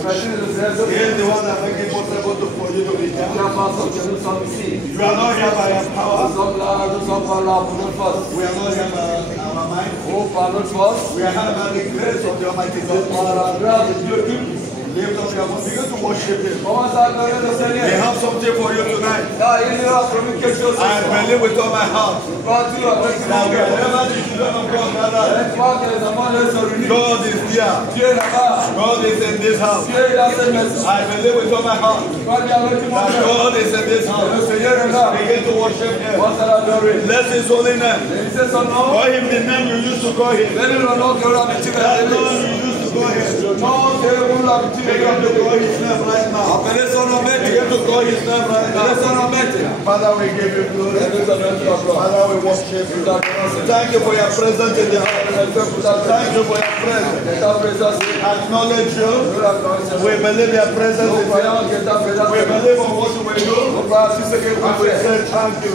He is the one that makes it possible for you to be here. You are not here by your power. We are not here by our mind. We are here by the grace of the Almighty God. Lift up your voice. Begin to worship Him. They have something for you tonight. I believe with all my heart that wherever the children of God gather, God is here. God is in this house. I believe with all my heart that God is in this house. Begin to worship Him. Bless His holy name. Call Him the name you used to call Him. That name you used to call Him. Begin to call His name right now. Begin to call His name right now. Father, we give you glory. Father, we worship you. Thank you for your presence in the house. Thank you for your presence. We acknowledge you. We believe your presence is here. We believe on what you will do. And we say thank you.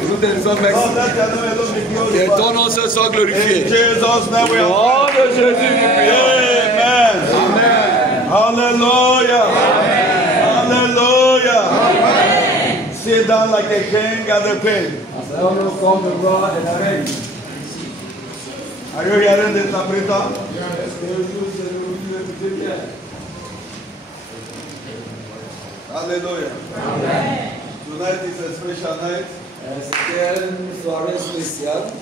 God, let your name alone be glorified. In Jesus' name we are praying. Amen. Hallelujah. Hallelujah. Amen. Sit down like a king and a queen. Are you hearing the interpreter? Hallelujah. Amen. Tonight is a special night.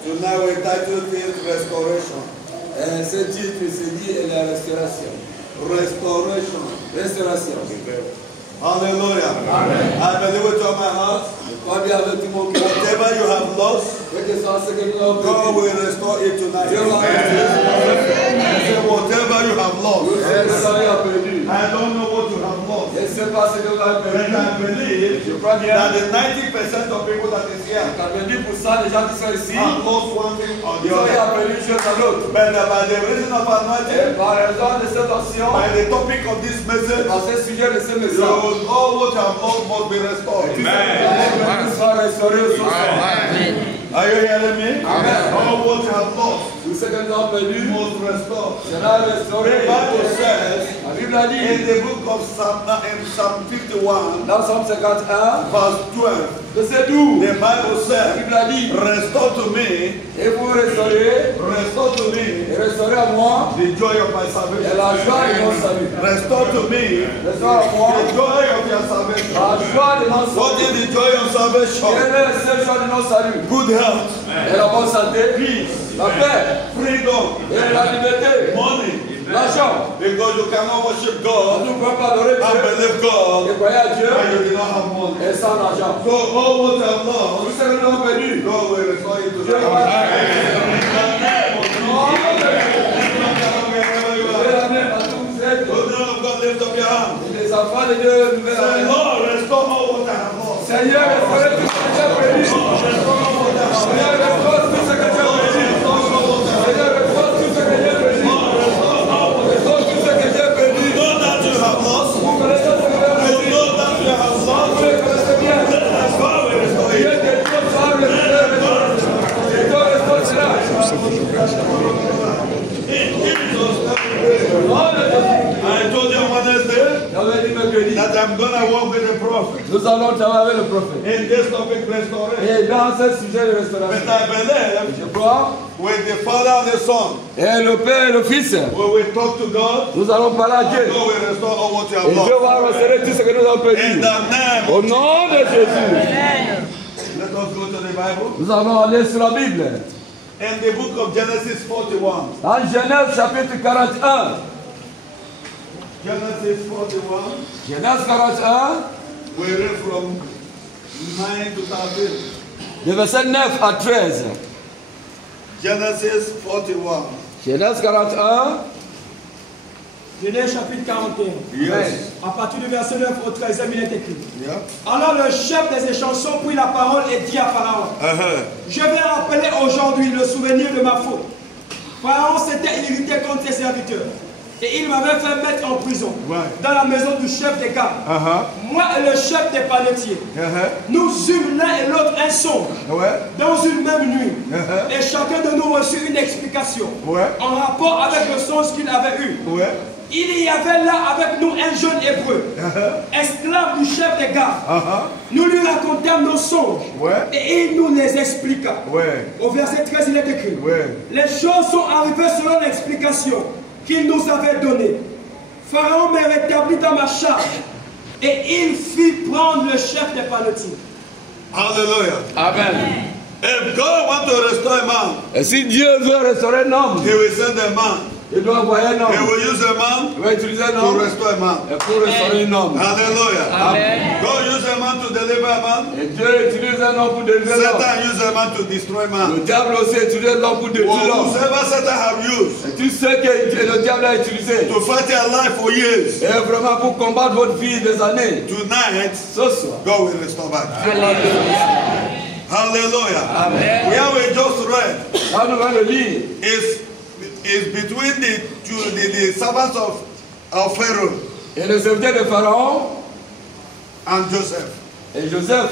Tonight we titled it Restoration. Ce titre se dit la restauration. Restoration. Hallelujah. Amen. I believe with all my heart. Whatever you have lost, God will restore it tonight. Whatever you have lost, I don't know what you have lost. But I believe that the 90% of people that is here have lost one thing or the other. But by the reason of anointing, by the topic of this message, all what you have lost must be restored. Amen. Are you hearing me? Amen. All what you have lost must restore. The Bible says in the book of Psalm 51, verse 12, the Bible says, restore to me, the joy of my salvation. Restore to me the joy of your salvation. What is the joy of salvation? Good health, peace, freedom, money. Because you cannot worship God and believe God and you do not have money. So all what you have lost, God will restore you to lift up your hand. Say, Lord, restore all what I have lost. Seigneur, restore tout ce que j'ai perdu. Restore all what I have lost. Seigneur, restore tout ce que j'ai perdu. Seigneur, restore tout ce que j'ai perdu. Restore tout ce que j'ai perdu. You know that you have lost. Vous connaissez ce que j'ai perdu. You know that you have lost. Vous le connaissez bien. God will restore it. Dieu de Dieu va restaurer cela. I told you on Wednesday that I'm going to walk with the prophet. Nous allons travailler avec le prophète. In this topic, restoration. Et dans ce sujet de restauration, But I believe, je crois, with the Father and the Son, et le Père et le Fils, we will talk to God. nous allons parler à Dieu. God will restore all what you have Et Dieu lost. va restaurer tout ce que nous avons In perdu. the name Au of nom de Jésus. Let us go to the Bible. Nous allons aller sur la Bible. In the book of Genesis 41. Dans Genèse chapitre 41. Genesis 41. Genèse 41. We read from 9 to 13. De verset 9 à 13. Genesis 41. Genèse 41. Genèse chapitre 41. Yes. À partir du verset 9 au 13e, il est écrit. Yeah. Alors le chef des échansons prit la parole et dit à Pharaon, je vais rappeler aujourd'hui le souvenir de ma faute. Pharaon s'était irrité contre ses serviteurs Et il m'avait fait mettre en prison, dans la maison du chef des gardes. Moi et le chef des panetiers, nous eûmes l'un et l'autre un songe dans une même nuit. Et chacun de nous reçut une explication en rapport avec le songe qu'il avait eu. Il y avait là avec nous un jeune hébreu, esclave du chef des gardes. Nous lui racontâmes nos songes et il nous les expliqua. Au verset 13, il est écrit: les choses sont arrivées selon l'explication qu'il nous avait donnée. Pharaon me rétablit dans ma charge et il fit prendre le chef des panetiers. Hallelujah. Amen. If God wants to restore a man, Et si Dieu veut restaurer un homme, He will send a man. il doit envoyer un He homme. will use a man Il va utiliser un to homme restore a man. pour restaurer un homme. Hallelujah. Amen. God use a man to deliver a man. Et Dieu utilise un homme pour délivrer l'homme. Satan use a man to destroy man. Le diable aussi utilise l'homme pour détruire l'homme. Whosoever Satan have used Et tu sais que le diable a utilisé. to fight your life for years, Et vraiment pour combattre votre vie des années. tonight Ce soir. God will restore back. Dieu va le Hallelujah. Amen. Where we just read Quand nous allons le lire, is between the servants of Pharaoh et le serviteur de Pharaon and Joseph. et Joseph.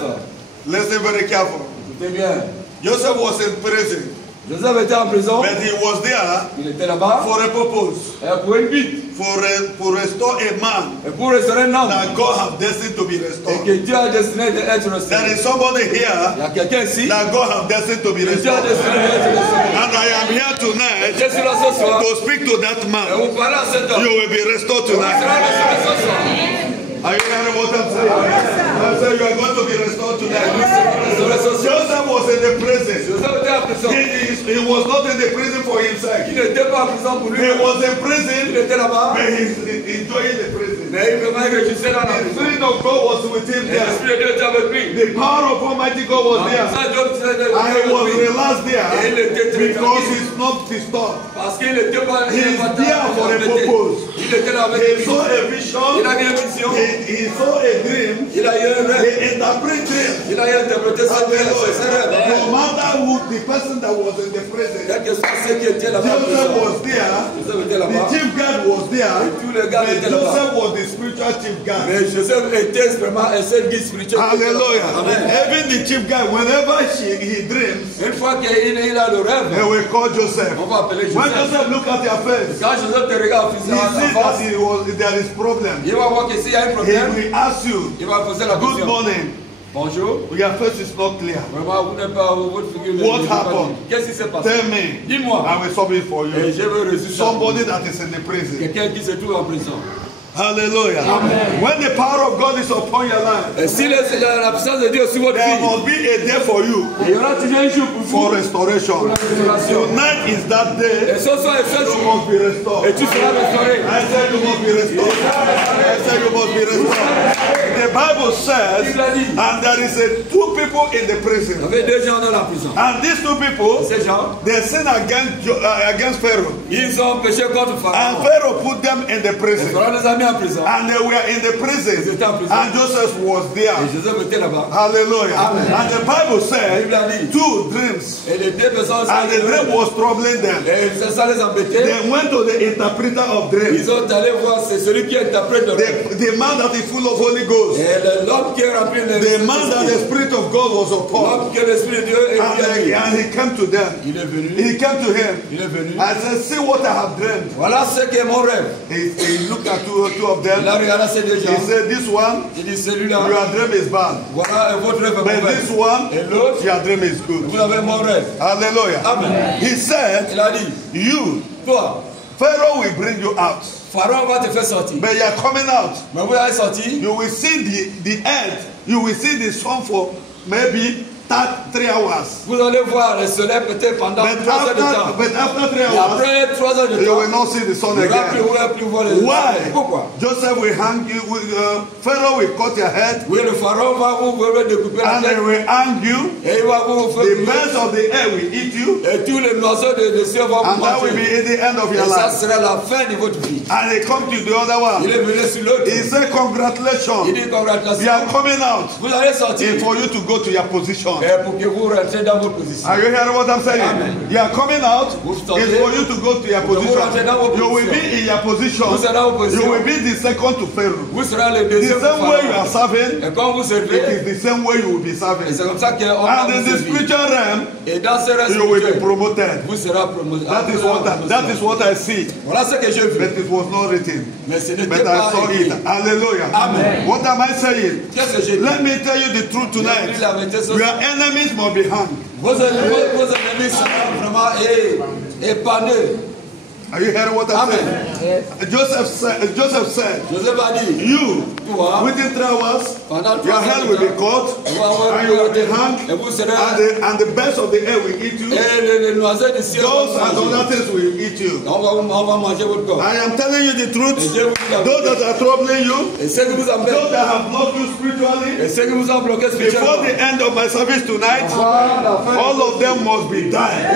Listen very careful. Écoutez bien. Joseph was in prison, Joseph était en prison. but he was there Il était là-bas for a purpose, pour une but. for restore a man Et pour restaurer un homme. that God have destined to be Et restored. que Dieu a destiné d'être There restauré. is somebody Il y here a quelqu'un ici. that God have destined to be Que Dieu a restored. destiné d'être restauré. And I am here Et tonight je suis là ce soir. to speak to that Et man. vous parlez à cet homme. You will be restored Vous serez tonight. restauré ce soir. Are you hearing what I'm saying? I say you are going to be restored tonight. Restauré ce soir. Joseph was in the prison. Joseph était en prison. He was not in the prison for himself. Il n'était pas en prison pour lui. He was in Il prison, était là-bas. but he's enjoying the prison. Mais il vraiment réjouissait dans la The prison. Spirit of God was with him Et there. l'Esprit de Dieu était avec lui. The power of Almighty God was there. Ça, Dieu était And he was avec lui. relaxed Et il there était très because tranquille. he's not disturbed. Parce qu'il n'était pas He is there for a purpose. Il était là avec He lui. saw a vision. Il a eu une vision. He saw a dream. Il a eu un rêve. He interpreted dream. Il a eu interprété ce rêve. No matter who the person that was in the prison, Quel que soit ce qui était là-bas. Joseph was there. Joseph était The là-bas. chief guard was there. Tous les gars But étaient là-bas. Joseph was the spiritual chief guard. Mais Joseph était vraiment un seul guide spirituel. Hallelujah. Amen. Even the chief guard, whenever he dreams, Une fois qu'il a le rêve, he will call Joseph. on va appeler When Joseph. Joseph look at your face, Quand Joseph te regarde he physiquement sees en face, that there is problem. il va voir que s'il y a un He problème, will ask you, il va poser la good question. morning. Bonjour. Your face is not clear. Vraiment, vous n'êtes pas votre figure. What happened? Qu'est-ce qui s'est passé? Tell me. Dis-moi. I will solve it for Et you. je veux résoudre ça. Somebody that is in the prison. Quelqu'un qui se trouve en prison. Hallelujah. When the power of God is upon your life, Et si la puissance de Dieu est sur votre there vie, must be a day for you il y aura toujours un jour pour for vous. restoration. Restauration. Tonight is that day Et ce soir est ce you jour. must be Et restored. tu seras restauré. I said you must be restored. I said you must be restored. The Bible says, and there is two people in the Il y prison. avait deux gens dans la prison. And these two people, Ces gens, they sinned against Pharaoh. ils ont péché contre And Pharaon. Pharaoh put them in the prison. Pharaon les a mis en prison. And they were in the prison. And Joseph was there. Et Joseph était là-bas. Hallelujah. Amen. And the Bible La said Bible a dit. two dreams. Et les deux personnes And the dream was troubling them. Et ça les embêtait. They went to the interpreter of dreams. Ils ont allé voir, c'est celui qui interprète le rêve. The man that is full of Holy Ghost. Et l'homme qui est rempli de The man that the Spirit of God was upon. l'homme que l'Esprit de Dieu est venu. And he came to them. Il est venu. He came to him. Il est venu. I said, see what I have dreamed. Voilà ce qu'est mon rêve. He looked at two of them. Il a regardé ces deux He gens. said, this one, Il dit celui-là, your dream is bad. voilà votre rêve est But mauvais. this one, Et l'autre, your dream is good. vous avez mon rêve. Hallelujah. Amen. He said, Il a dit, you, toi, Pharaoh will bring you out. Pharaon va te faire sortir. But you are coming out. Mais vous allez sortir. You will see the earth. You will see the sun for maybe 3 hours. Vous allez voir le soleil peut-être pendant 3 heures de temps. But after 3 Et hours, après 3 heures de you temps, will not see the sun vous again. n'allez plus voir le Why? soleil. Pourquoi? Joseph will hang you. Pharaoh will cut your head. Oui, le Pharaon va vous découper la And he tête. will hang you. Et il va vous faire The brûler. birds of the air will eat you. Et tous les oiseaux de ciel vont vous And that will be manger. at the end of Et your ça life. sera la fin de votre vie. And he come to the other Il one. est venu sur l'autre. He said, Il congratulations. dit You congratulations. are coming out. Vous allez sortir. And for you to go to your position. Pour que vous rentrez dans votre position. Are you hearing what I'm saying? Amen. You are coming out. Vous It's sortez. for you to go to your Vous position. rentrez dans votre You will position. be in your position. Vous serez en position. You will be the second to Pharaoh. Vous serez le The deuxième. same way you are serving, Et quand vous it servez, is the same way you will be et serving. c'est comme ça qu'on va And in vous the servir. spiritual realm, Et dans ce reste you will be spirituel, promoted. vous serez promoté. That is what I see. Voilà ce que j'ai vu. But it was not written. Mais ce n'était But I pas saw écrit. it. Hallelujah. Amen. What am I saying? Qu'est-ce que j'ai dit? Let me tell you the truth J'ai tonight. dit la vérité ce Your soir. enemies must be hanged. Vos ennemis seront vraiment épandés. Are you hearing what I'm Amen. saying? Joseph said, Joseph a dit, you, toi, within 3 hours, pendant your 3 head will be cut, and you will be hanged, et vous serez, and the birds of the air will eat you. et les oiseaux du ciel Those and vont other manger. things will eat you. On va manger votre corps. I am telling you the Et truth. je vous dis la Those vérité. that are troubling you, Et ceux qui vous those embêtent, that have blocked you spiritually, et ceux qui vous ont bloqué before spirituellement, the end of my service tonight, all of them must be died.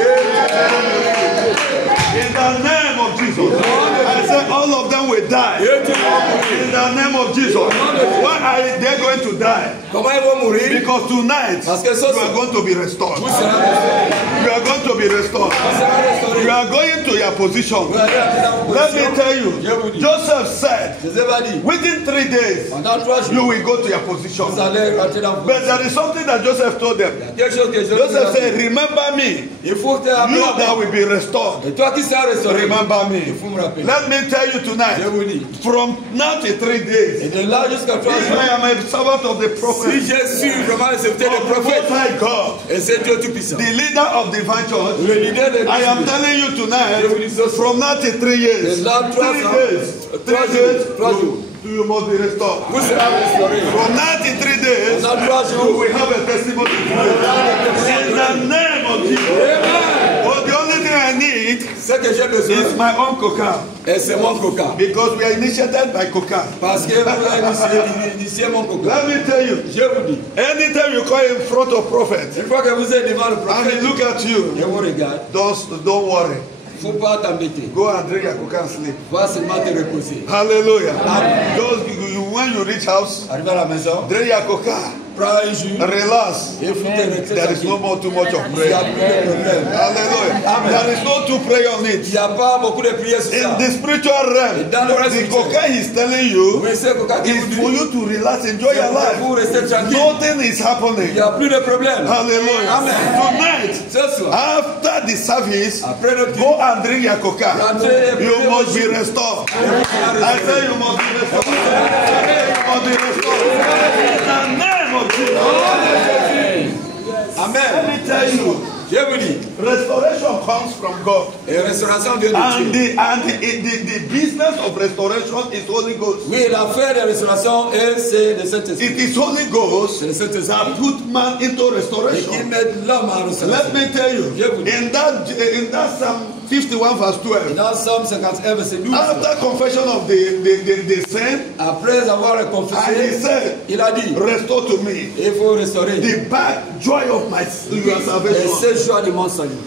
In the name of Jesus. I said all of them will die. In the name of Jesus. Why are they going to die? comment ils vont mourir? Because tonight Parce que ce you are going to be restored. vous serez restaurés. You are going to be restored. Vous serez restaurés. You are going to your position. Vous allez entrer dans vos Let me positions. tell you, Je vous dis. Joseph said, Joseph a dit, within 3 days, pendant 3 you jours, will go to your position. vous allez rentrer dans vos But there is something that Joseph told them. quelque chose que Joseph dit. said, remember me, Il faut que tu you appelles. that will be restored. Et toi qui seras restauré, Remember il me. faut me rappeler. Let me tell you Je tonight, vous dis. from now to 3 days, Et de là jusqu'à 3 if jours, I am a servant of the si prophet, je suis vraiment accepté of le the Most prophète, High God, et c'est Dieu Tout-Puissant, the leader of divine church, le leader de I am l'Église, telling you Je vous tonight, dis ce soir. from now to 3 years, Et là, 3 3 ans, days, 3 jours, you must be restored. vous serez restauré. From now to 3 days, Dans 3 you jours, will have a testimony in the name of Jesus. Amen. But the only thing I need Ce que j'ai besoin, is my own coca, et c'est mon coca. because we are initiated by coca. Parce que vous avez initié mon coca. Let me tell you, Je vous dis, anytime you come in front of prophet une fois que vous êtes devant le and prophète, he look at you, et vous regarde, don't worry. il ne faut pas t'embêter. Go and drink your coca and sleep. Va seulement te reposer. Hallelujah. When you reach house, Arrive à la maison, drink your coca, prends un jus, relax. et il faut te retirer. There is no more too much of Il n'y a prayer. plus de problème. Hallelujah. There is no too prayer on Il it. n'y a pas beaucoup de prières sur ça. In the spiritual realm, Dans le reste the spirituel. coca he's telling you Mais c'est coca qui vous is for dit, you to relax, enjoy your vous life. restez tranquille. Nothing is Il happening. n'y a plus de problème. Hallelujah. Amen. Tonight, Ce soir, after the service, après notre go and drink your coca. rentrée, You must be restored. I say you must be restored. You must be restored. In the name of Jesus. Amen. Let me tell you, Je vous dis, restoration comes from God. et restauration vient de And Dieu. the business of restoration is Holy Ghost. Oui, l'affaire de restauration, c'est le Saint-Esprit. It is Holy Ghost C'est le Saint-Esprit. that put man into Et qui restoration. met l'homme en restauration. Let me tell you, in that Psalm 51 verse 12, Dans Somme 51, verset 12, after confession of the sin, après avoir and he confessé, said, il a dit, restore to me il faut restaurer. the back joy of your Et salvation. c'est joie de mon salut.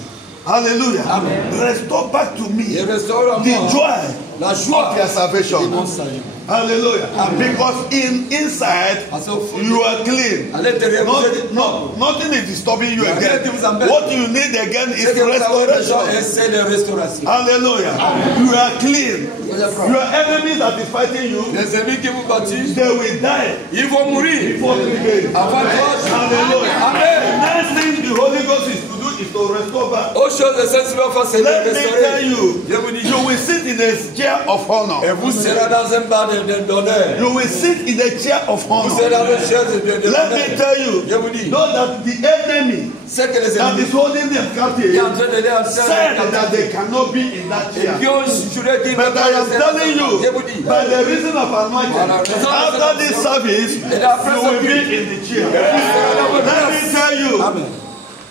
Hallelujah. Amen. Restore back to me Et restaure en the moi joy la joie of your de salvation. mon salut. Hallelujah. Because inside Parce qu'au fond, you are clean. à l'intérieur, vous êtes Nothing is disturbing you Il y a rien again. qui vous embête. What you need again is Ce que vous avez besoin, restoration. c'est la restauration. Hallelujah. You are clean. Your enemies that is fighting you, Les ennemis qui vous bâtissent, they will die ils vont mourir before 3 days. avant 3 jours. Hallelujah. Amen. The next thing the Holy Ghost is to do is to restore back. Autre chose, le Saint-Esprit va faire, c'est de Let me tell restaurer. you, Je vous dis, you will sit in a chair of honor. et vous serez dans un bar d'honneur. You will sit in a chair of Vous serez honor. dans une chaise de Let me l'honneur. tell you, Je vous dis, know that the enemy c'est que les that ennemis is holding them qui sont en captive train de les said that they cannot be in that et chair. qui ont juré qu'ils ne But I am telling you, Je vous dis, by the reason of anointing, after this service, you will be in the chair. Let me tell you, Amen.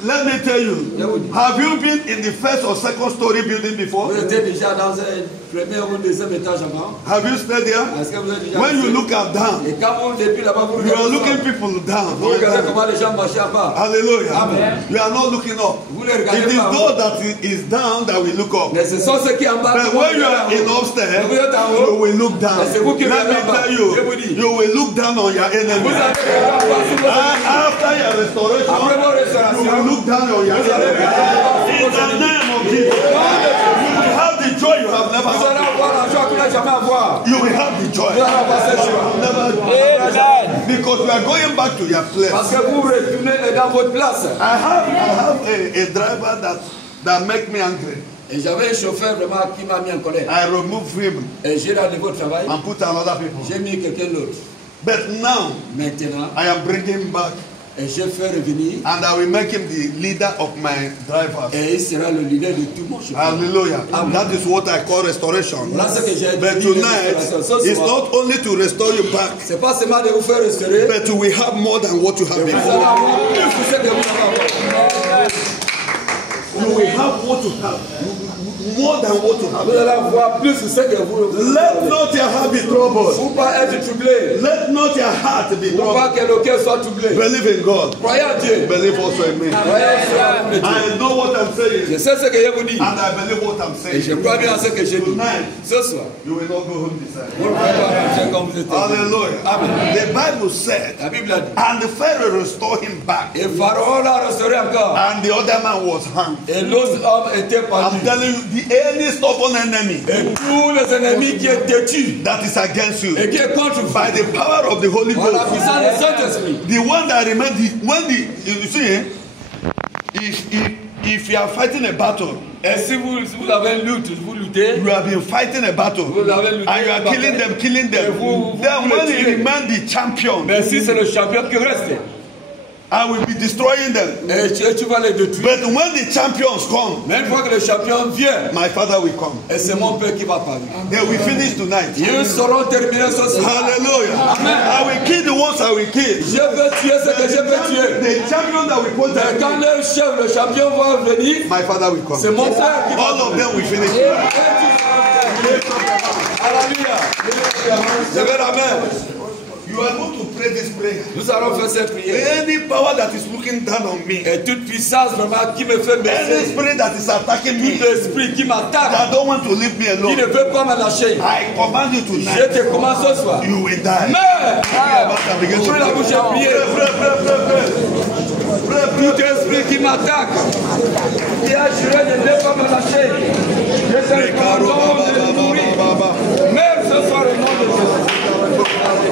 let me tell you, have you been in the first or second story building before? Vous étiez déjà dans un premier ou deuxième étage avant? Have you stayed there? Est-ce que vous êtes déjà When you look at down, et quand vous depuis là-bas, vous you are regardez looking people down. vous regardez comment les gens marchent en bas. Hallelujah. Amen. You are not looking up. Vous les regardez It is pas. those that is down that will look up. Mais ce sont ceux qui en bas. But when you are in upstairs, you will look down. C'est vous qui Let me regardez en bas. tell Je vous dis. you, you will look down on your Vous enemy. allez regarder en bas sur votre After your restoration, Après vos you will restaurations, look down on your vous allez enemy. regarder en bas In sur votre the name of Jesus, you will have the joy you have never Vous allez had. avoir la joie que vous n'avez jamais avoir. You will have the joy Vous allez avoir cette you joie. have never had. Because you are going back to your place. Parce que vous retournez dans votre place. I have a driver that make me angry. Et j'avais un chauffeur vraiment qui m'a mis en colère. I remove him Et j'ai rendu au travail. and put another people. J'ai mis quelqu'un d'autre. But now Maintenant, I am bringing him back, et je fais revenir. and I will make him the leader of my drivers. Et il sera le leader de tout mon chauffeur. Hallelujah. Amen. That is what I call restoration. Voilà ce que j'ai But dit. tonight, it's not only to restore you back, C'est pas seulement de vous faire restaurer. but we have more than what you have Vous allez before. avoir plus que ce que vous avez avant. You will have what you have. More than what you have. Vous allez avoir plus que ce que vous Let not your heart be troubled. Faut pas être troublé. Let not your heart be Faut pas troubled. que le cœur soit troublé. Believe in God. Croyez en Dieu. Believe also in me. Croyez en Dieu. I know what I'm saying, Je sais ce que je vous dis. and I believe what I'm Et je saying. crois bien à ce que je dis. Tonight, Ce soir, you will not go home this time. vous ne pouvez pas marcher comme vous êtes. Hallelujah. Amen. The Bible said, La Bible a dit. and the Pharaoh restored him back, Et Pharaon l'a restauré encore. and the other man was hanged. Et l'autre homme était I'm pendu. telling you, the any stubborn enemy Et tous les ennemis qui est têtu that is against you, et qui est contre vous, by the power of the Holy par la Ghost, puissance du Saint-Esprit, the one that remains, you see, if you are fighting a battle, et si vous avez une lutte, vous luttez, you have been fighting a battle, vous avez lutté, and you are killing them, then when he remains the champion, mais si c'est le champion qui reste, I will be destroying them. et tu vas les détruire. But when the champions come, Mais une fois que le champion vient, my Father will come. et c'est mon Père qui va parler. They will finish tonight. Ils seront terminés ce soir. Hallelujah. I will kill the ones I will kill. Je veux tuer ce que je veux tuer. The champion that will put Mais quand them, le chef, le champion va venir, my Father will c'est come. mon Père qui va All of them will finish. Alléluia. Levez la main. You are going to pray this prayer. Nous allons faire cette prière. Any power that is looking down on me, Et toute puissance vraiment qui me fait any baisser, spirit that is attacking me, tout esprit qui m'attaque, that don't want to leave me qui ne alone, veut pas me lâcher, I command you je tonight, te commande ce soir. you will die. Mais, Begin to ouvrez la bouche et priez. Tout esprit qui m'attaque, qui a juré de ne pas me lâcher, je te commande de le mourir. Même ce soir, au nom de Jésus.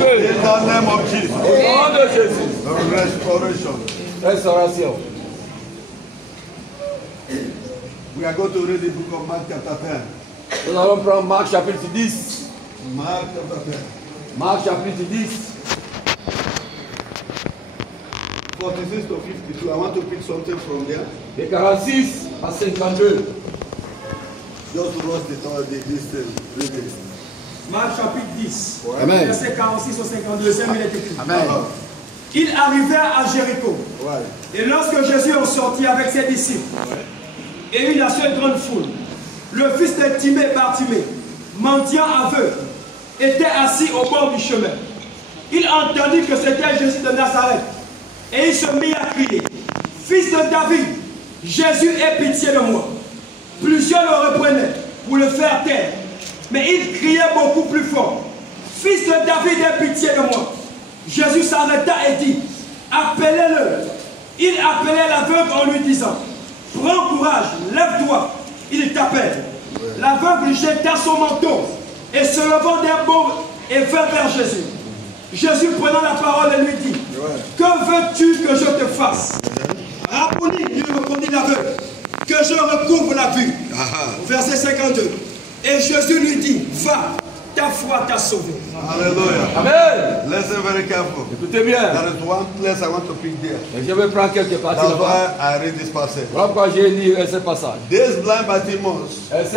In the name of Jesus. Au nom de Jésus. Restoration. Restauration. We are going to read the book of Mark chapter 10. Nous allons prendre Marc chapitre 10. Mark chapter 10. Marc chapitre 10. 46 to 52. I want to pick something from there. De 46 à 52. Just to rush this thing. Read it. Marc chapitre 10, Amen. verset 46 au 52, il est écrit. Amen. Ils arrivèrent à Jéricho. Ouais. Et lorsque Jésus en sortit avec ses disciples, et une assez grande foule, le fils de Timée Bartimée, mendiant aveugle, était assis au bord du chemin. Il entendit que c'était Jésus de Nazareth. Et il se mit à crier, Fils de David, Jésus, aie pitié de moi. Plusieurs le reprenaient pour le faire taire. Mais il criait beaucoup plus fort, Fils de David, aie pitié de moi. Jésus s'arrêta et dit, appelez-le. Il appelait l'aveugle en lui disant, prends courage, lève-toi, il t'appelle. L'aveugle jeta son manteau et se levant d'un bond et vint vers Jésus. Jésus prenant la parole et lui dit, que veux-tu que je te fasse? Rabboni, lui répondit l'aveugle, que je recouvre la vue. Verset 52. Et Jésus lui dit, va, ta foi t'a sauvé. Hallelujah. Amen. Listen very careful. Écoutez bien. There is one place I want to pick there. Et je vais prendre quelques parties That's là-bas. why I read this passage. Voilà pourquoi j'ai lu ce passage. This blind Bartimaeus have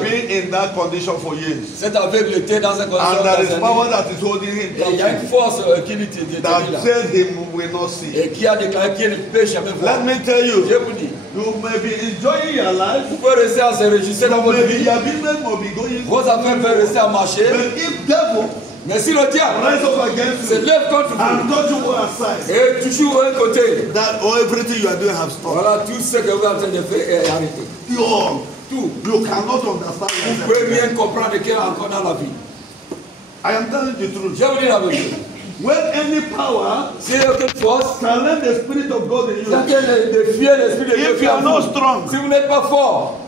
been in that condition for years. Cet aveugle était dans un condition. And there is power that is holding him il y a une captive force qui lui détenait that là. says he will not see. Et qui a déclaré qu'il ne peut jamais voir. Let me tell you, Je vous dis, you may be enjoying your life. vous pouvez rester à se réjouir dans votre Maybe vie. your business will be going. Vos affaires peuvent rester à marcher. But if devil Mais si le diable rise up against se you lève contre vous and touch you one side, et toujours un côté, that or everything you are doing have stopped. voilà tout ce que vous êtes en train de faire est arrêté. Tout. You cannot understand Vous ne pouvez rien comprendre qu'il y a encore dans la vie. I am telling you the truth. Je vous dis la vérité. When any power Si aucune force, challenge the spirit of God in you, c'est de défier l'esprit de Dieu. if you are not strong, Si vous n'êtes pas fort,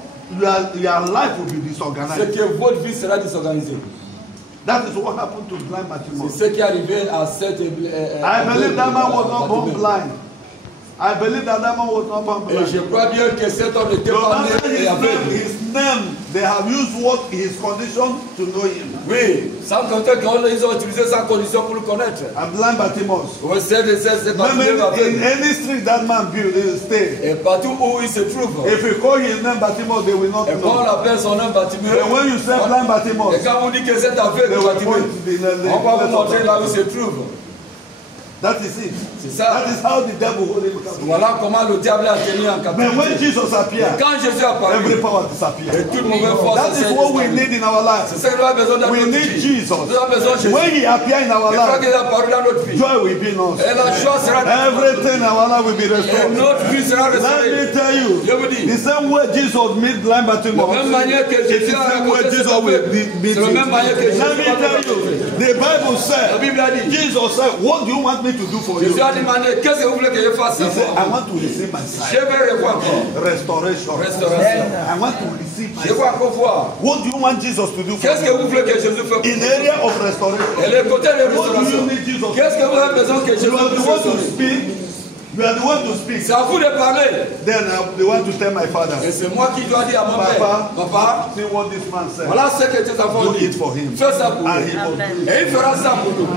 your life will be c'est disorganized. que votre vie sera désorganisée. That is what happened to blind Bartimaeus. C'est ce qui est arrivé à cette. I believe that man was not born blind. I believe that man was not born Et blind. je crois bien que cet homme n'était No pas matter né et aveugle. his name, they have used what his condition to know him. Oui, sans compter qu'ils ont utilisé sa condition pour le connaître. A blind Bartimaeus. Oui, c'est pas Maybe in aveugle. any street that man stay. Et partout où il se trouve. If you call his name Bartimaeus, they will not Et quand on know. appelle son nom Bartimaeus. But when you say blind Et Bartimaeus, quand on dit que c'est aveugle they will Bartimaeus, point to the on va vous montrer là où il left. se trouve. That is it. C'est ça. That is how the devil hold him captive. Voilà comment le diable a tenu en But when captivité. Jesus appeared, Quand Jésus a every parlé, power et disappeared. toute mauvaise force That s'est is what we disparue. need in our life. C'est ça que nous avons besoin dans We notre need vie. Jesus. Nous avons besoin de Jésus. When he appears in our Et quand life, il a paru dans notre vie, joy will be in us. et la joie sera dans notre vie. Everything in our life will be Et restored. notre vie sera Let me restaurée. tell you, Je vous dis, the same way Jesus made blind de la Bartimaeus, même manière que it is Jésus the a same way raconté cet Jesus will aveugle, meet c'est la you. même manière que Jésus Let me va tell nous you, rencontrer. the Bible La said, Bible a dit, Jesus said, what do you want me to do for you? Jésus a demandé, qu'est-ce que vous voulez que je fasse? He said, I want to receive my Je sight. vais revoir encore. Restoration. Restauration. I want to receive my Je vais sight. encore voir. What do you want Jesus to do for Qu'est-ce que you? vous voulez que Jésus fasse? In the area of restoration, Et le côté de what do you restauration. need Jesus to Qu'est-ce que vous avez besoin que do? Jésus You are the puisse one to restaurer? speak. You are the one to speak. C'est à vous de parler. Then I the one to tell my father, Et c'est moi qui dois dire à mon père, papa, see what this man said. voilà ce que tes enfants Do it disent. for him. Fais ça pour And nous. he will do it. Et il fera ça pour nous.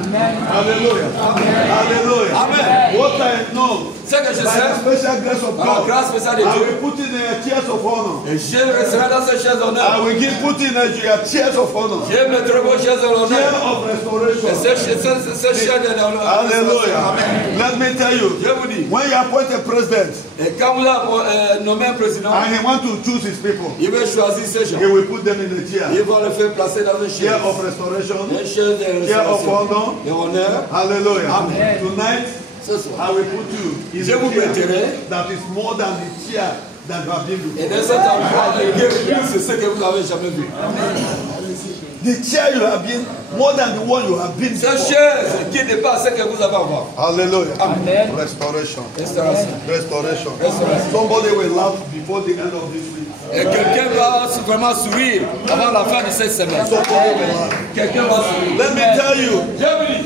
Hallelujah. Hallelujah. Amen. What I know, Ce que je by the sais, special grace of par la God, grâce spéciale de I Dieu, will put in a chairs of honor. et je resterai dans ces chaises I d'honneur. will put in a chairs of honor. Je mettrai vos chaises Chair d'honneur. of Et restoration. ces chaises d'honneur. Hallelujah. Let me tell you, Je vous dis, when you appoint a president et quand vous avez nommé un président, and he wants to choose his people, il va choisir ces gens. he will put them in the chair. Il va les faire placer dans une chaise. Chair of restoration. Une chaise de Chair of restauration. honor. De honneur. Hallelujah. Amen. Tonight, Ce soir. I will put you in Je a vous chair mettrai. that is more than the chair that you have been Et before. dans cet endroit, c'est ce que vous n'avez jamais vu. The chair you have been, more than the one you have been Cette before. chaise qui n'est pas ce que vous avez à voir. Hallelujah. Amen. Restoration. Restauration. Restoration. Restoration. Somebody will laugh before the end of this week. Et quelqu'un va vraiment sourire avant la fin de cette semaine. Somebody will laugh. Quelqu'un va sourire. Let me tell you, Je vous dis,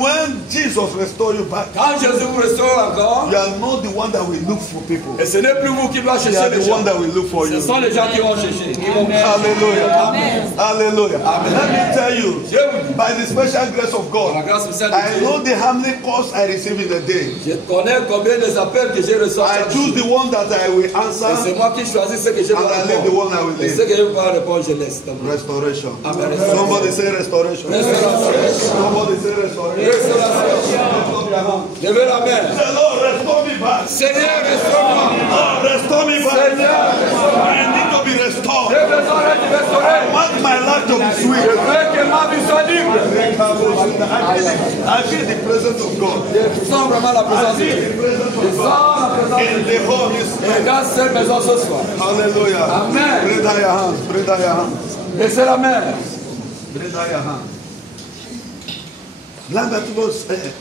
when Jesus restore you back, quand Jésus vous restaure encore, you are not the one that will look for people. et ce n'est plus vous qui doit You chercher are les the gens. one that will look for Ce you. sont les gens qui vont chercher. Qui vont Hallelujah. Amen. Hallelujah. Amen. Let me tell you, Je vous dis, by the special grace of par la God, grâce spéciale I de Dieu, know the how many calls I receive in a day. je connais combien des appels que j'ai reçus I chaque choose jour. the one that I will Et answer. c'est moi qui choisis ce que je And dois I leave the répondre. one I will Et ce leave. que je ne peux pas répondre, je laisse. Restoration. Amen. Somebody say restoration. Restauration. Somebody say restoration. Restauration. Lift up your hand. Levez la main. Say, Lord, restore me back. Seigneur, restaure-moi. Lord, restore me back. Seigneur, restaure-moi. I need to be restored. J'ai besoin d'être restauré. I want my life to be Je sweet. veux que ma vie soit libre. I feel the presence of God. Je sens vraiment la présence de Dieu. Je sens la présence de In Dieu. the home is Et dans cette maison ce soir. hallelujah. Amen. Bring down your hands. Bring down your hands. Laissez la main. Bring down your hands. Blind Bartimaeus said,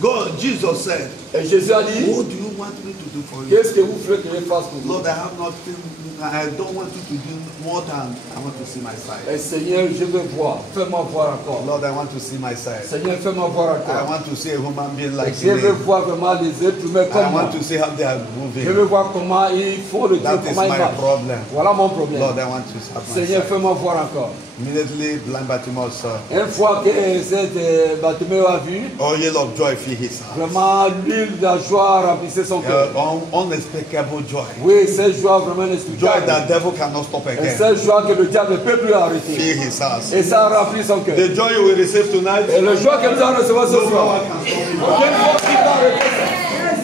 God, Jesus said, Et Jésus a dit, what do you want me to do for you? qu'est-ce que vous voulez que je fasse pour vous? Lord, I have nothing. I don't want you to do more than I want to see my side. Et Seigneur, je veux voir. Fais-moi voir encore. Lord, I want to see my side. Seigneur, fais-moi voir I encore. want to see a human being like Je veux me. voir vraiment les êtres humains I comme moi. want to see how they are Je veux moving. voir comment ils font le Dieu, That is comment ils my marchent. problem. Voilà mon problème. Lord, I want to have my Seigneur, side. fais-moi voir encore. Immediately, blind Bartimaeus saw Une fois que cet Bartimée a vu, oil of joy fill his heart. vraiment l'huile de la joie remplissait son cœur. Unspeakable joy. Oui, cette joie vraiment Joy inexplicable. that devil cannot stop Et again. cette joie que le diable ne peut plus arrêter. Fill his heart. Et ça remplit son cœur. The joy you will receive tonight. Et le joie que nous allons recevoir ce No soir. power can stop it. Aucune force qui peut arrêter ça.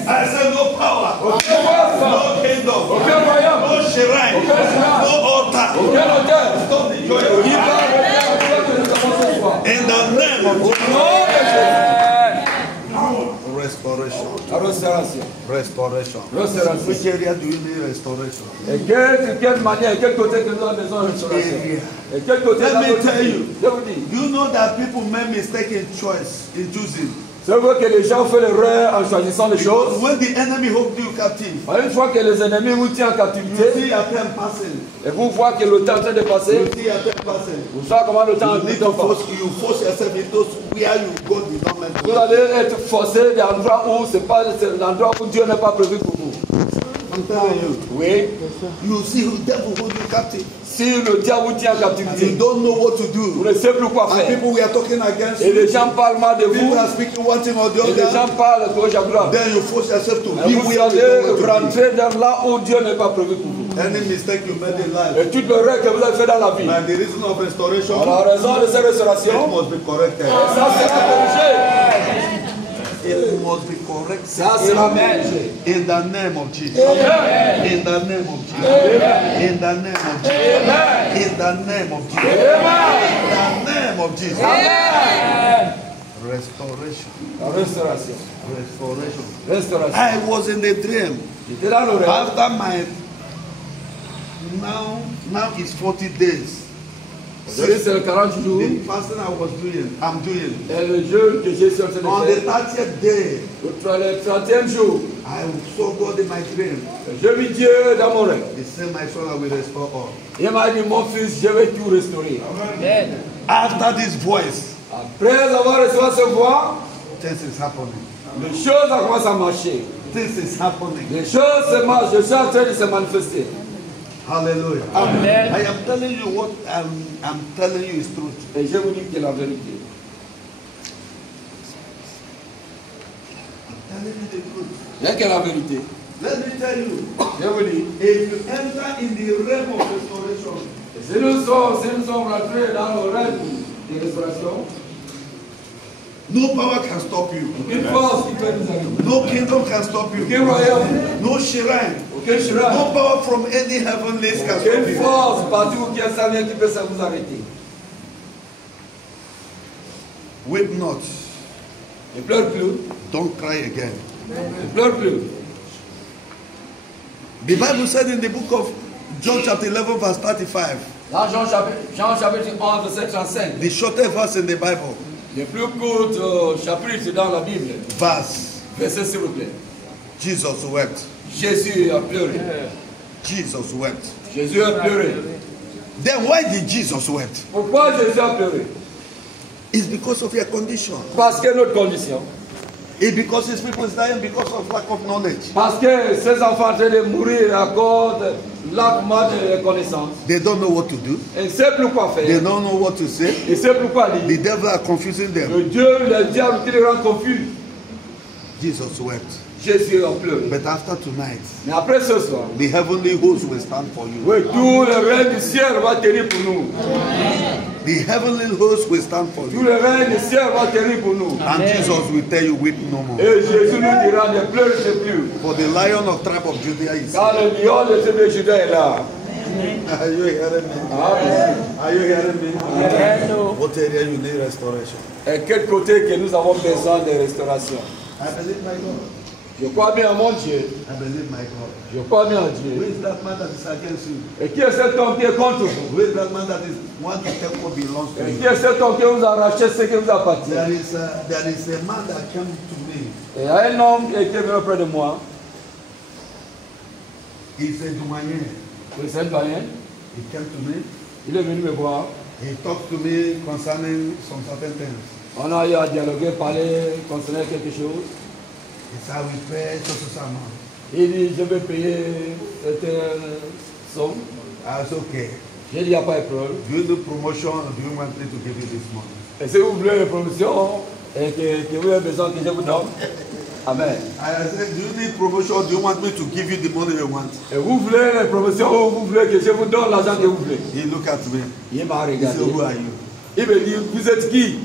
I said no power. Aucune force. No kingdom. Aucun royaume. No shrine. Aucun shrine. No altar. Aucun auteur. Stop the joy. Qui peut arrêter la joie que nous avons ce soir. In the name of Au Jesus. nom de Jésus. Restoration. La restauration. Restoration. Restauration. Which area do you need restoration? Et quelle manière, quel côté que nous avons besoin de restauration? Et quel côté Let nous me avons besoin? tell you. Je vous dis. You know that people make mistake in choice, in choosing. C'est vrai que les gens font l'erreur en choisissant les choses. When the enemy hold you captive, Une fois que les ennemis vous tiennent en you captivité, see your time passing. et vous voyez que le temps est en train de passer, You see your time passing. vous savez comment le temps You need est to passé. force yourself into where you go did not meant Vous to. allez être forcé d'un endroit où c'est l'endroit où Dieu n'a pas prévu pour vous. I'm telling you. Oui. You see who devil hold you captive. Si le diable vous tient en You captivité, don't know what to vous do. ne savez plus quoi And faire. people were talking against Et les you. gens parlent mal de People vous. are speaking one thing or the Et les gens other. parlent de gauche à droite. Then you force yourself to Et be vous where you allez don't want to rentrer dans là où Dieu n'a pas prévu pour vous. be. Any mistake you made in life, Et toute l'erreur que vous avez fait dans la vie, by the reason of restoration, à la raison de cette it restauration, must be corrected. ça sera corrigé. It must be corrected. Ça sera corrigé. In the name of Jesus. Amen. In the name of Jesus. Amen. In the name of Jesus. Amen. In the name of Jesus. Amen. In the name of Jesus. Amen. Restoration. La restauration. Restoration. Restauration. I was in a dream. J'étais dans le rêve. After my now it's 40 days. Aujourd'hui, c'est le 40 jours. The fasting I'm doing. Et le jeûne que j'ai sur cette On the terre. 30th day, Le 30e jour, I saw God in my dream. je vis Dieu dans mon rêve. He said, my son, I will restore all. Il m'a dit, mon fils, je vais tout restaurer. After this voice, Après avoir reçu cette voix, things is happening. les choses commencent à marcher. Things is happening. Les choses se marchent, je suis en train de se manifester. Hallelujah. Amen. I am telling you what I'm telling you is truth. Et je vous dis que la vérité. I'm telling you the truth. Rien que la vérité. Let me tell you, Je vous dis. if you enter in the realm of restoration, Si nous sommes rentrés dans le rêve de restauration, no power can stop you. aucune force qui peut nous arriver. No kingdom can stop you. Aucun royaume, No shrine. aucun No chemin, power from any heavenly can stop aucune you. force partout où il y a ça vient qui peut ça vous arrêter. Weep not. Ne pleure plus. Don't cry again. Ne pleure plus. The Bible said in the book of John chapter 11 verse 35, Dans Jean chapitre 11, verset 35, the shortest verse in the Bible, le plus court chapitre dans la Bible, verset s'il vous plaît. Jesus wept. Jésus a pleuré. Jesus wept. Jésus a pleuré. Then why did Jesus wept? Pourquoi Jésus a pleuré? It's because of your condition. Parce que notre condition. It's because his people is dying because of lack of knowledge. Parce que ces enfants sont en train de mourir à cause de l'acte de connaissance. They don't know what to do. Ils ne savent plus quoi They faire. don't know what to say. Ils ne savent plus quoi The dire. devil are confusing them. Le diable qui les rend confus. Jesus wept. Jésus a pleuré. But after tonight, Mais après ce soir, the heavenly host will stand for you. oui, tout le règne du ciel va tenir pour nous. The heavenly host will stand for Tout you. le règne du ciel va tenir pour nous. And Jesus will tell you, weep no more. Et Jésus nous dira ne pleurez plus. For the lion of tribe of Judah is Car le lion de tribu de Juda est là. Are you hearing me? Amen. Are you hearing me? What area you need restoration? Et quel côté que nous avons besoin de restauration? I believe my God. Je crois bien en mon Dieu. I believe my God. Je crois bien en Who Dieu. is that man that is against you? Et qui est cet homme qui est contre vous? Who is that man that is want to take what belongs to Et you? qui est cet homme qui vous a arraché ce qui vous appartient? There is a man that came to me Et il y a un homme qui était venu auprès de moi. Il s'est douanier. Oui, c'est un doyen. He came to me. Il est venu me voir. He talked to me concerning some certain things. On a eu à dialoguer, parler, concernant quelque chose. He said, I will pay so amount. Il dit, je vais payer cette somme. I was okay. J'ai dit, il n'y a pas de problème. Do you do promotion or do you want me to give you this money? Et si vous voulez une promotion et que vous avez besoin que je vous donne, amen. I said, do you need promotion or do you want me to give you the money you want? Et vous voulez une promotion ou vous voulez que je vous donne l'argent que vous voulez? He looked at me. Il m'a He regardé. said, who are you? Il me dit, vous êtes qui?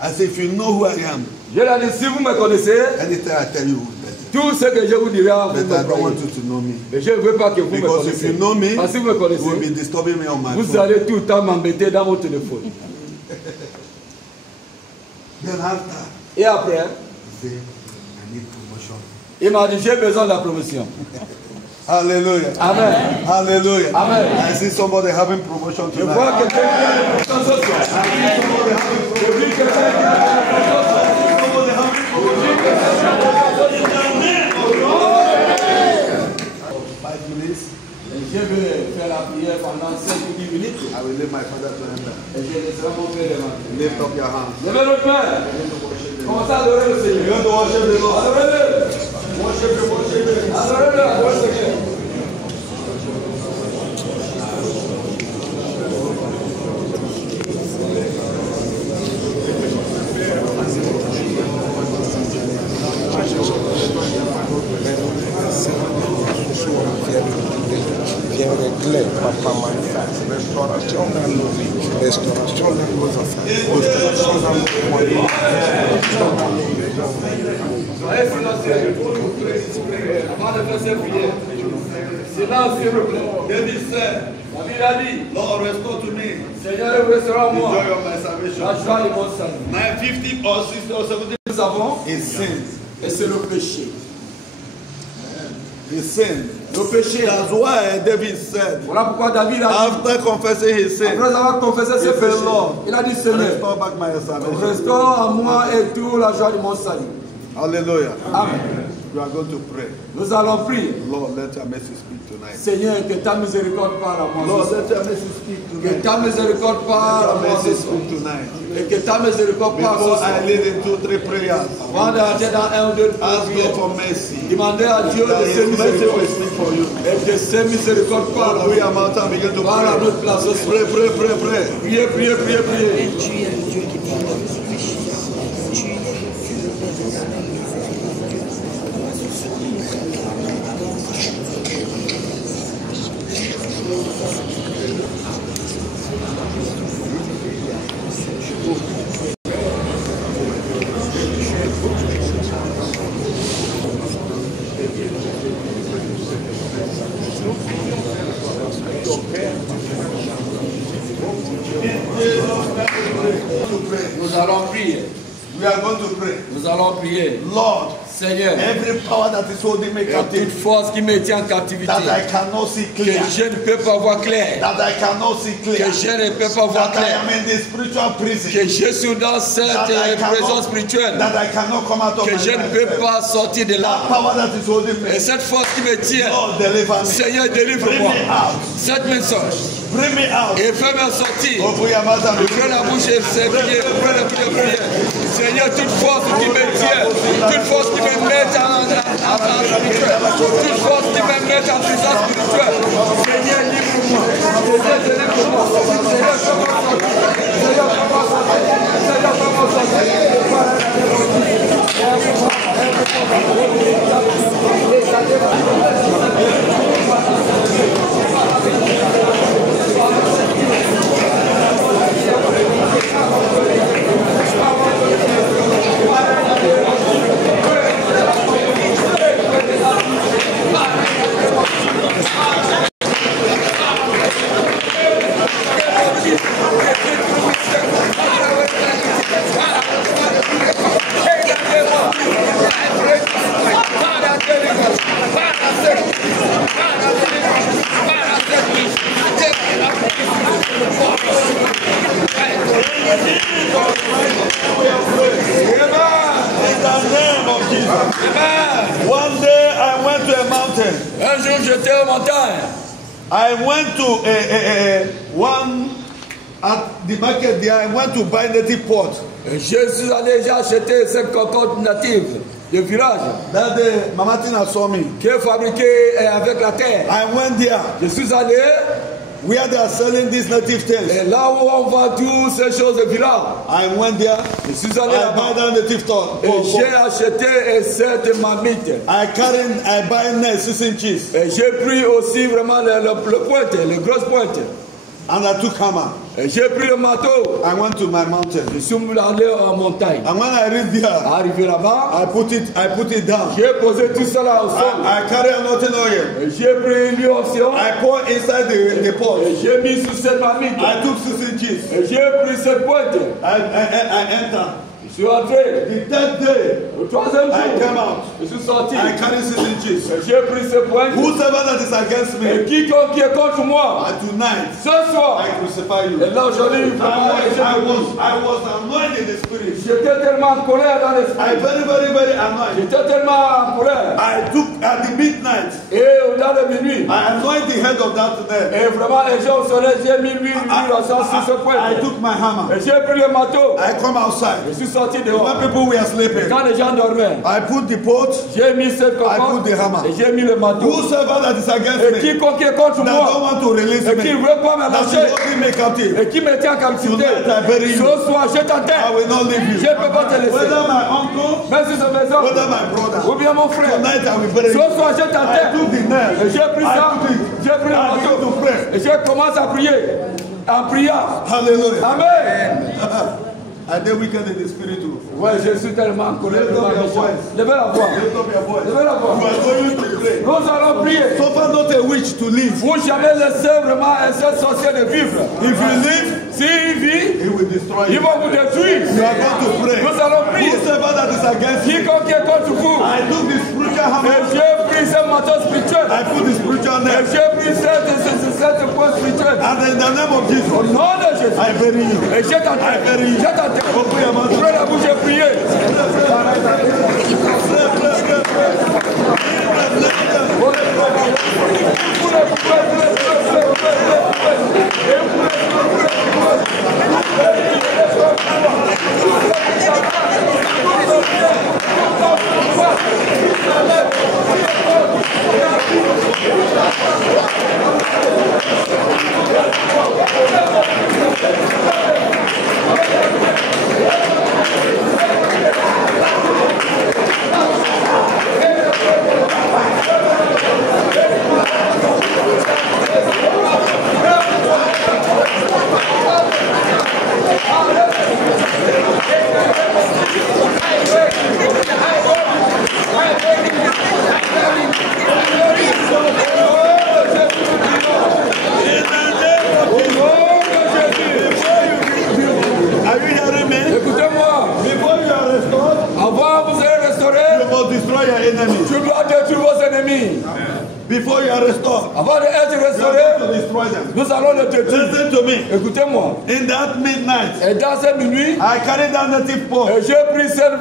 I said, if you know who I am, Je lui ai dit, si vous me connaissez, anytime I tell you, tout ce que je vous dirai, vous but me I don't want croyez. you to know me. Mais je ne veux pas que vous me Because if connaissiez. you know me, Parce que si vous me you will be connaissez, disturbing me on my vous phone. allez tout le temps m'embêter dans votre téléphone. Then after, Et après, he said, I need promotion. il m'a dit, j'ai besoin de la promotion. Hallelujah. Amen. Hallelujah. Amen. I see somebody having promotion Je vois tonight. quelqu'un qui a une promotion ce soir. Je vis quelqu'un qui a une promotion ce soir. Et je vais faire la prière pendant 5 ou 10 minutes. I will leave my father to him. Et je laisserai mon père devant. Lift up your hands. Levez notre main. Commencez à adorer le Seigneur. Adorez-le. Adorez-le. Adorez le Seigneur. Viens régler, papa manifeste, restauration dans nos vies, restauration dans nos affaires, restauration dans nos moyens, restauration dans nos maisons. Soyez silencieux. Avant de faire cette prière. Silence, s'il vous plaît. David said, La Bible a dit, Lord, restore to me Seigneur, restaure the moi joy of my salvation. la joie de mon salut. 950 or 60 or 70 Nous avons, is sin. et c'est le péché. Is sin. Le péché. That's why David said, Voilà pourquoi David a dit, after confessing his sin, après avoir confessé ses il fait, péchés, Lord, il a dit, Seigneur, restore back my salvation. restaure à moi et toute la joie de mon salut. Hallelujah. Amen. We are going to pray. Nous allons prier. Lord, let your mercy speak tonight. Seigneur, que ta miséricorde parle à moi. Lord, ce soir. let your mercy speak Que tonight. ta miséricorde parle à Let your moi ce mercy soir. speak tonight. Et que ta miséricorde parle ce Before soir. I lead into 3 prayers, Avant d'entrer dans un ou deux ask God prières, for mercy. demandez à Dieu That de ses His mercy will miséricordes. speak for you. Et que ses miséricordes parlent à Pray moi. your mouth and begin to Parle à pray. notre place ce soir. Pray, pray, pray, pray. Priez, priez, priez, priez. Tu es le Dieu qui pardonne les péchés. Tu es le Dieu des âmes. Nous allons prier. We are going to pray. Nous allons prier. Lord, Seigneur, every power that is holding me toute captive, force qui me tient en captivité, that I cannot see que clear, je ne peux pas voir clair, that I cannot see que clear, je ne peux pas voir that I clair, am in the spiritual prison, que je suis dans cette prison spirituelle, that I cannot come out of que my je ne peux life. pas sortir de That là. power that is holding Et me, cette force qui me tient, Lord, deliver me. Seigneur, Bring délivre-moi. me out. Cette message. Bring me out. Et fais-moi sortir. Open your mouth and Ouvre la bouche et fais prier. Ouvre la prière. Seigneur, toute force qui me tient, toute force qui me met en spirituel, toute force qui me met en prison spirituelle. Seigneur, livre-moi. Seigneur, délivre-moi. Seigneur, fais-moi sortir. Seigneur, fais-moi sortir. Seigneur, fais-moi sortir. Amen. One day I went to a mountain. Un jour, j'étais aux montagnes. I went to one at the market there. I went to buy native pot. Je suis allé, j'ai acheté cette cocotte native de village. That day, Mama Tina saw me. Qui est fabriquée avec la terre. I went there. Je suis allé. Where they are selling these native things. Et là où on vend toutes ces choses de village. I went there. Je suis allé là-bas. I buy that native pot. Et j'ai acheté cette marmite. I buy net 6 inches. Et j'ai pris aussi vraiment le pointe, les grosses pointes. And I took hammer. Et j'ai pris le marteau. I went to my mountain. Je suis allé en montagne. And when I reached there, arrivé là-bas, I put it down. J'ai posé tout cela au sol. I carry anointing oil. Et j'ai pris l'onction. I pour inside the pot. Et j'ai mis sous cette marmite. I took 6 inches. Et j'ai pris cette pointe. I enter. Je suis entré. The third day, le troisième jour, I came out. Je suis sorti. I carry 6 inches. Et j'ai pris ce pointe. Whosoever that is against me, et quiconque qui est contre moi, tonight, ce soir, I crucify you. Et là aujourd'hui, I was annoyed in the spirit. J'étais tellement en colère dans l'esprit. I very annoyed. J'étais tellement en colère. I took at the midnight. Et au-delà de minuit. I anointed the head of that man. Et vraiment, les gens au soleil, j'ai mis l'huile sur ce point. I took my hammer. Et j'ai pris le marteau. I come outside. Je suis sorti dehors. When people were sleeping, quand les gens dormaient, I put the pot. J'ai mis cette cocotte. I put the hammer. Et j'ai mis le marteau. Whosoever that is against et me, quiconque est contre moi, don't want to release et qui ne veut pas me lâcher, captive, et qui me tient en captivité, ce soir je t'enterre. I will not leave you. Je ne peux pas te laisser. Whether my uncle, même si c'est mes hommes, whether my brother, ou bien mon frère, tonight I will bury you. Ce soir je t'enterre. Et j'ai pris ça, j'ai pris le marteau, et je commence à prier. En priant. Hallelujah. Amen. Are they wicked in the spirit too? Ouais, je suis tellement en colère. Levez la voix. Levez la voix. Nous allons prier. Suffer not a witch to live. Vous jamais laisser vraiment un seul sorcier de vivre. If you live, s'il vit, he will destroy you. Il va vous détruire. We are going to pray. Nous allons prier. Whosoever that is against you, quiconque est contre vous, I took the spiritual hammer. Et j'ai pris ce marteau spirituel. I put the spiritual Et name. j'ai pris cette pointe spirituelle. And in the name of Jesus, au nom de Jésus, I bury you. Et je t'enterre. Je t'enterre. Ouvrez la bouche et priez. Before you are restored, avant d'être restauré, nous allons le détruire. Listen to me. Écoutez-moi. In that midnight, et dans cette minuit, I carried that native pot. Et j'ai pris cette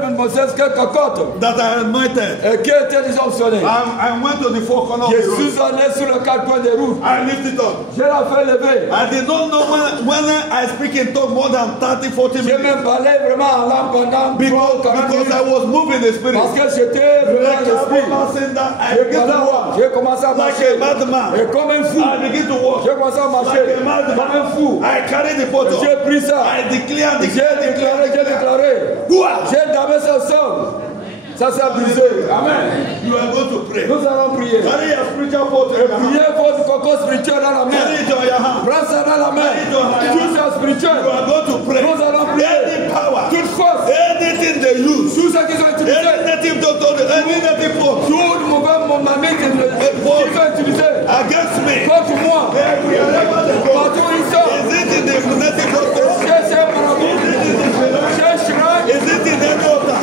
cocotte that I anointed. Et qui était déjà optionnée. I went to the four corners of the road. Je suis allé sur le quatre coins des routes. I lifted it up. Je l'ai fait lever. I did not know when I speak in tongues more than 30-40 minutes. Je me parlais vraiment en langue pendant because I was moving the spirit. Parce que j'étais vraiment l'esprit. J'ai commencé à marcher. Et comme un fou. J'ai commencé à marcher. Comme un fou. J'ai pris ça. J'ai déclaré. J'ai damé ce sol. Ça s'est brisé. Amen. You are going to pray. Nous allons prier. Carry your spiritual pot. Priez votre coco spirituel dans la main. Prends ça dans la main. Tout ça spirituel. You are going to pray. Nous allons prier. Any power. Toute force. Anything they use. Tout ce qu'ils ont utilisé. Any native doctor. Any native pot. Tout mon ami qui va utiliser. Against me. Contre moi. Partout ils sont. Is it in the native doctor? Cherchez marabout. Cherchez shrine. Is it in the altar?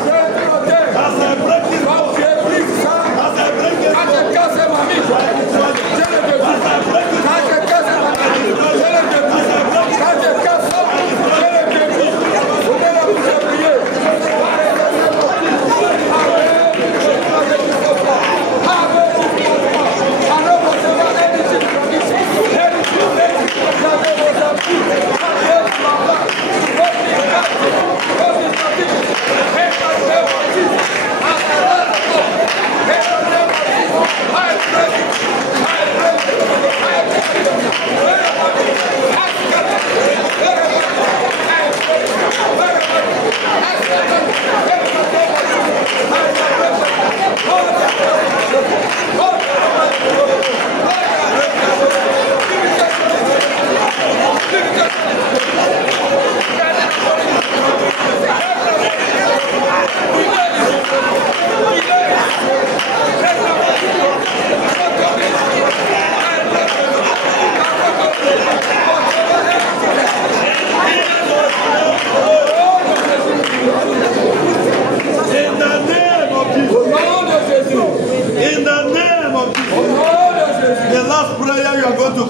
As I break it, quand j'ai pris ça, as I break it, quand j'ai cassé ma vie, je le détruis. Quand j'ai cassé ma vie, je le détruis. Quand j'ai cassé ça, je le détruis. Ouvrez la bouche et priez. Amen.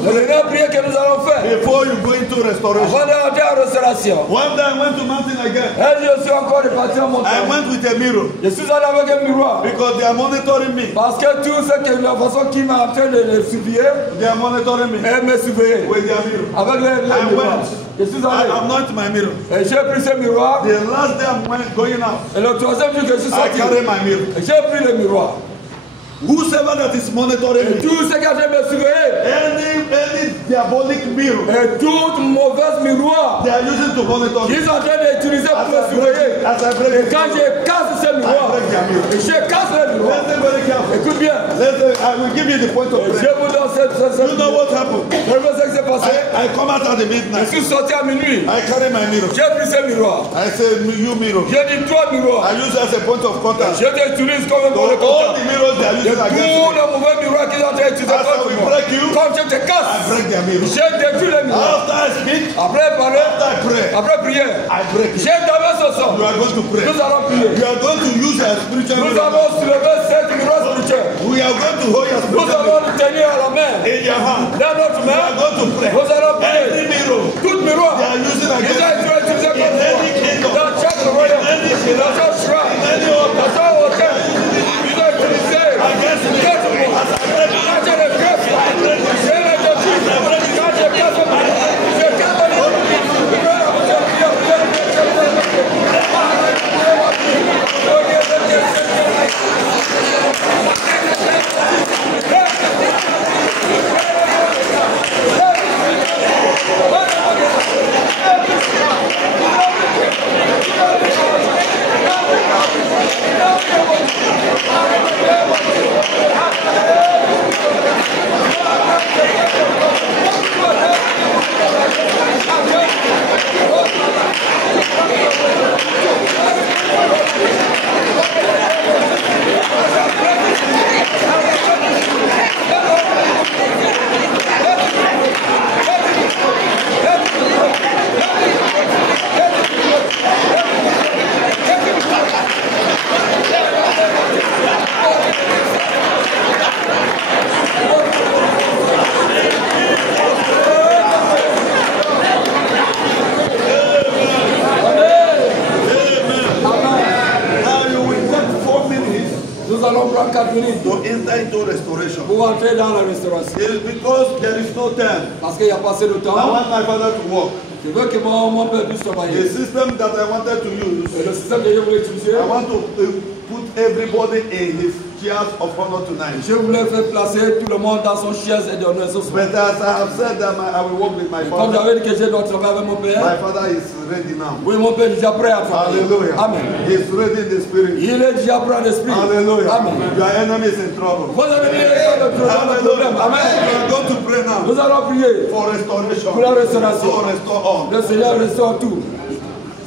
La dernière prière que nous allons faire. Before you go into restoration. Avant d'entrer en restauration. One day I went to mountain again. Et je suis encore reparti en montagne. I went with a mirror. Je suis allé avec un miroir. Because they are monitoring me. Parce que tout ce que la façon qui m'a en train de les surveiller. They are monitoring me. Et me surveiller. With their mirror. Avec les miroirs. Je suis allé. I'm not my mirror. Et j'ai pris ce miroir. The last day I'm going out. Et le troisième jour que je suis sorti. I carry my mirror. Et j'ai pris le miroir. Whosoever that is monitoring me. Tout ce qui a fait me surveiller. Any diabolic mirror. Et toute mauvaise miroir. They are using to monitor me. Ils sont en train d'utiliser pour me surveiller. Et quand je casse ce miroir. Et je casse le miroir. Listen very careful. Écoute bien. I will give you the point of Je prayer. vous donne cette. You know what happened? Vous savez ce qui s'est passé? I come out at the Je midnight. suis sorti à minuit. I carry my mirror. J'ai pris ce miroir. I say, you mirror. J'ai dit trois miroirs. I use it as a point of contact. Je t'utilise comme un So point de all contact. the mirrors they are Et using against tous me. les mauvais miroirs qu'ils ont en train d'utiliser As I contre will moi. break you, Comme je te I casse. break their mirror. J'ai détruit les miroirs. After I speak, Après parler. after I pray, Après prière. I break it. J'ai donné ce sang. You are going to pray. Nous allons prier. You are going to use your spiritual Nous mirror. allons soulever cette miroir spirituelle. We are going to hold your Nous spiritual allons mirror le tenir à la main. in your hand. Dans notre We are main. going to pray. Nous allons Every prier. mirror Toute miroir. they are using Ils ont against me. été utilisés In contre any moi. kingdom, Dans chaque royaume. Dans chaque shrine. Dans chaque hôtel. Ils ont utilisé contre moi. Quand je les casse, je les détruis. Quand je casse, je casse le miroir. Nous allons prendre 4 minutes to enter into restoration. pour entrer dans la restauration. It is because there is no time. Parce qu'il n'y a pas assez de I temps. want my father to work. Je veux que mon père puisse The travailler. system that I wanted to use, Et le système que je voulais utiliser, I want to put everybody in his chairs of honor tonight. je voulais faire placer tout le monde dans son chaise et donner ce soir. But as I have said that I will work with my Comme father, j'avais dit que je dois travailler avec mon my père, father is ready now. oui, mon père est déjà prêt à travailler. Hallelujah. Amen. He is ready in the spirit. Il est déjà prêt en esprit. Hallelujah. Amen. Your enemy is in trouble. Vous avez mis le problème. Hallelujah. Amen. We are going to pray now Nous allons prier for restoration. pour la restauration. To restore all. Le Seigneur restaure tout.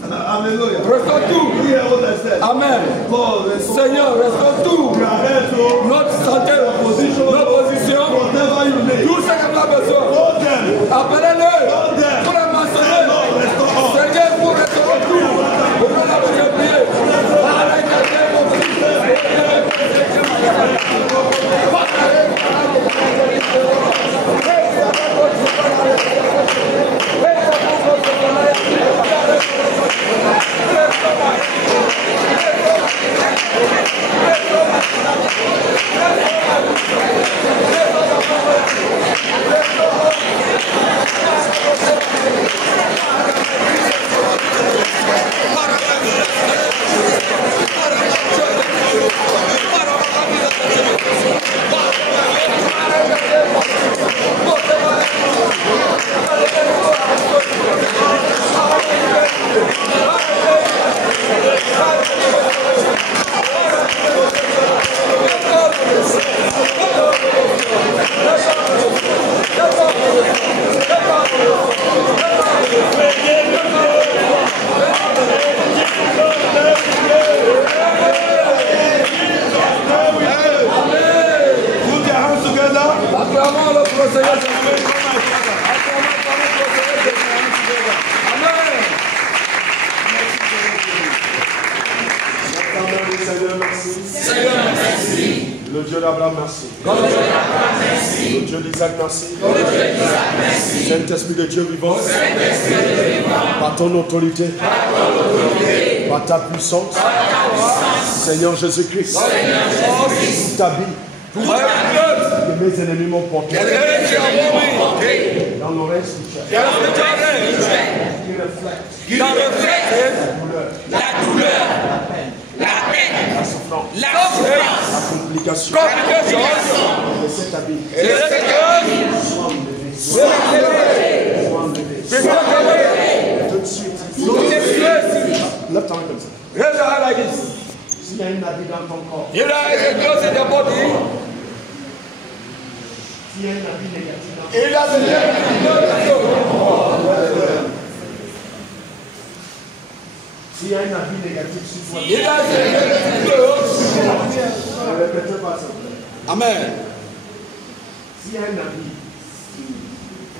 Hallelujah. Restaure tout. You hear what I said? Amen. God, restore Seigneur, restaure tout. your head to Notre santé, notre position, whatever you need. tout ce que nous avons besoin. Hold them. Appelez-le pour les mentionner. Seigneur, pour restaurer tout. Pour que la prière prier. Avec la terre, mon Le Dieu d'Abraham, merci. Le Dieu d'Isaac, merci. Saint-Esprit de Dieu vivant, par ton autorité, par ta puissance, Seigneur Jésus-Christ, ta vie, que mes ennemis m'ont porté dans l'oreille qui reflète la douleur, la peine, la souffrance, la complication de cet habit. Tout de suite. Lève ta main comme ça. S'il y a une habit dans ton corps, s'il y a une habit négative dans ton corps, s'il y a une avis négative sur toi, ne répétez pas ça. Amen. S'il y a un avis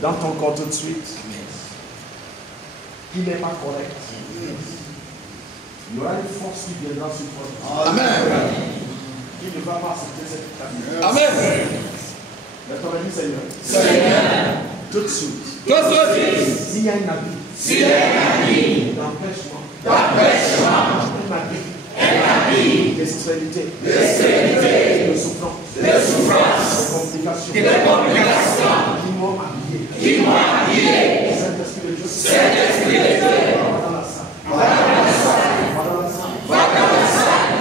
dans ton corps tout de suite, qui n'est pas correct, il y aura une force qui viendra sur toi. Amen. Qui ne va pas accepter cette avis. Amen. Mais ton avis, Seigneur. Tout de suite. S'il y a un avis d'empêchement, un avis de sexualité, de souffrance, de complications, qui m'ont habillé, Saint-Esprit de Dieu, va dans la salle,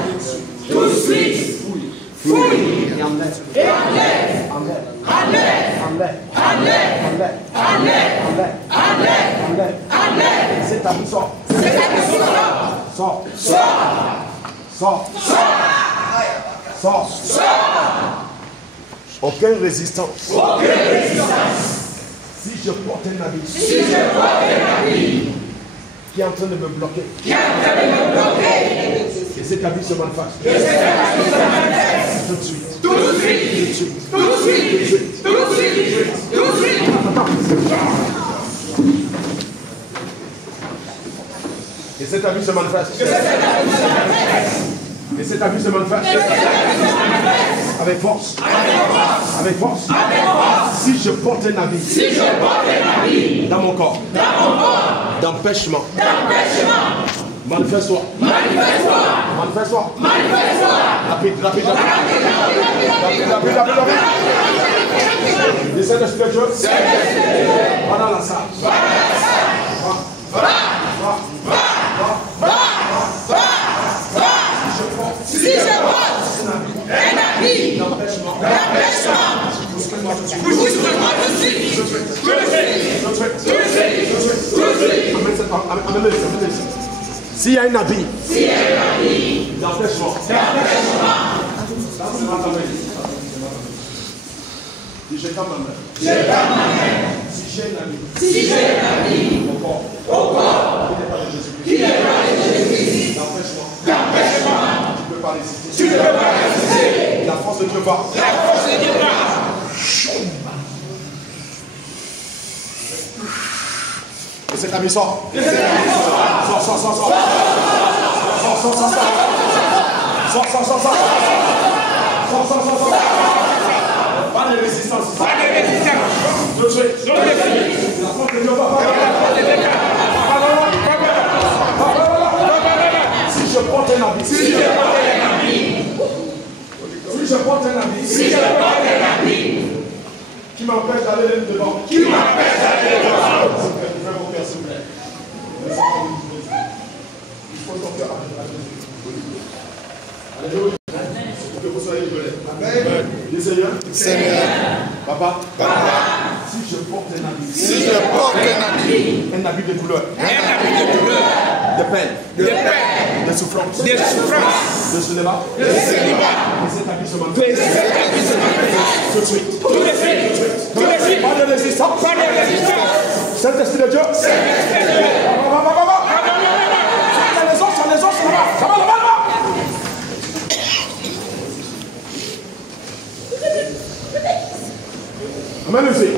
tout de suite, fouille, et enlève. C'est ta vie, sort. Aucune résistance. Si je porte un habit qui est en train de me bloquer, et cet habit se manifeste. Tout de suite. Et cet habit se manifeste. Et cet habit se manifeste. Avec force. Si je porte un habit dans mon corps, d'empêchement, manifeste-toi. Rapide. Descends de spirituel. Va dans la salle. Si je porte un habit d'empêchement, bouscule-moi tout de suite. S'il y a un habit d'empêchement, si j'ai dans ma main, si j'ai un habit au corps, qui n'est pas de Jésus-Christ, d'empêchement, tu ne peux pas résister. La force de Dieu va. Et cet ami sort. Sort. Pas de résistance. Tout de suite. La force de Dieu va. Si je porte un habit. Qui m'empêche d'aller devant. S'il vous plaît. Il faut sortir. Alléluia. Que vous soyez gelés. Amen. Dis Seigneur. Papa. Si je porte un habit. Un habit de douleur. De peine. De souffrance. De célibat. Et cet habit se manifeste. Tout de suite. Pas de résistance. Saint-Esprit de Dieu. Les autres, ça va. Amen, monsieur.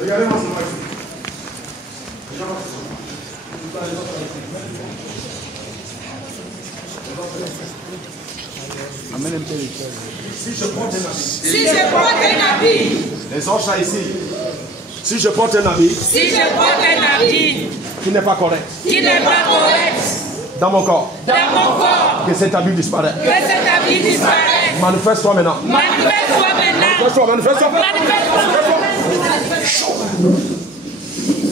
Regardez-moi ça. Si je porte un habit. Si je porte un habit. Les anges là ici. Si je porte un habit. Si je porte un habit. Qui n'est pas correct. Qui n'est pas correct. Dans mon corps. Dans mon corps. Que cet habit disparaît. Que cet habit disparaisse. Manifeste-toi maintenant. Manifeste-toi maintenant. Manifeste-toi. Manifeste-toi.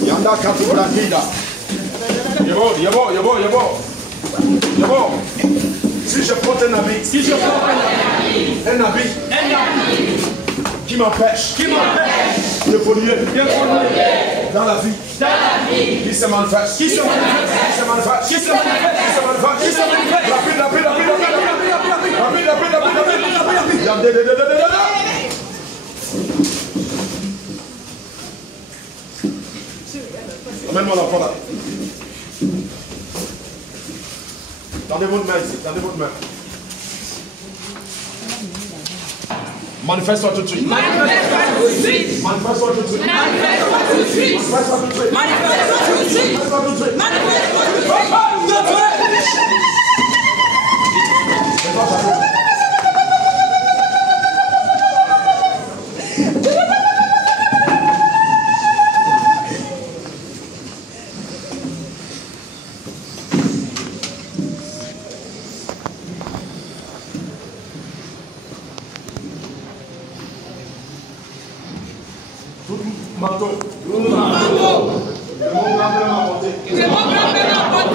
Yanda katu brakida. Yabo. Si je porte un habit. Un habit. Qui m'empêche. De polluer. Dans la vie. Qui se manifeste. Amène-moi l'enfant là. Tendez votre main ici, Manifeste-toi tout de suite. Manifeste-toi tout de suite. Manifeste-toi tout de suite. Manifeste-toi tout de suite. Manifeste-toi tout de suite. Manifeste-toi tout de suite. Manifeste-toi tout de Tout manteau. C'est mon grand-père.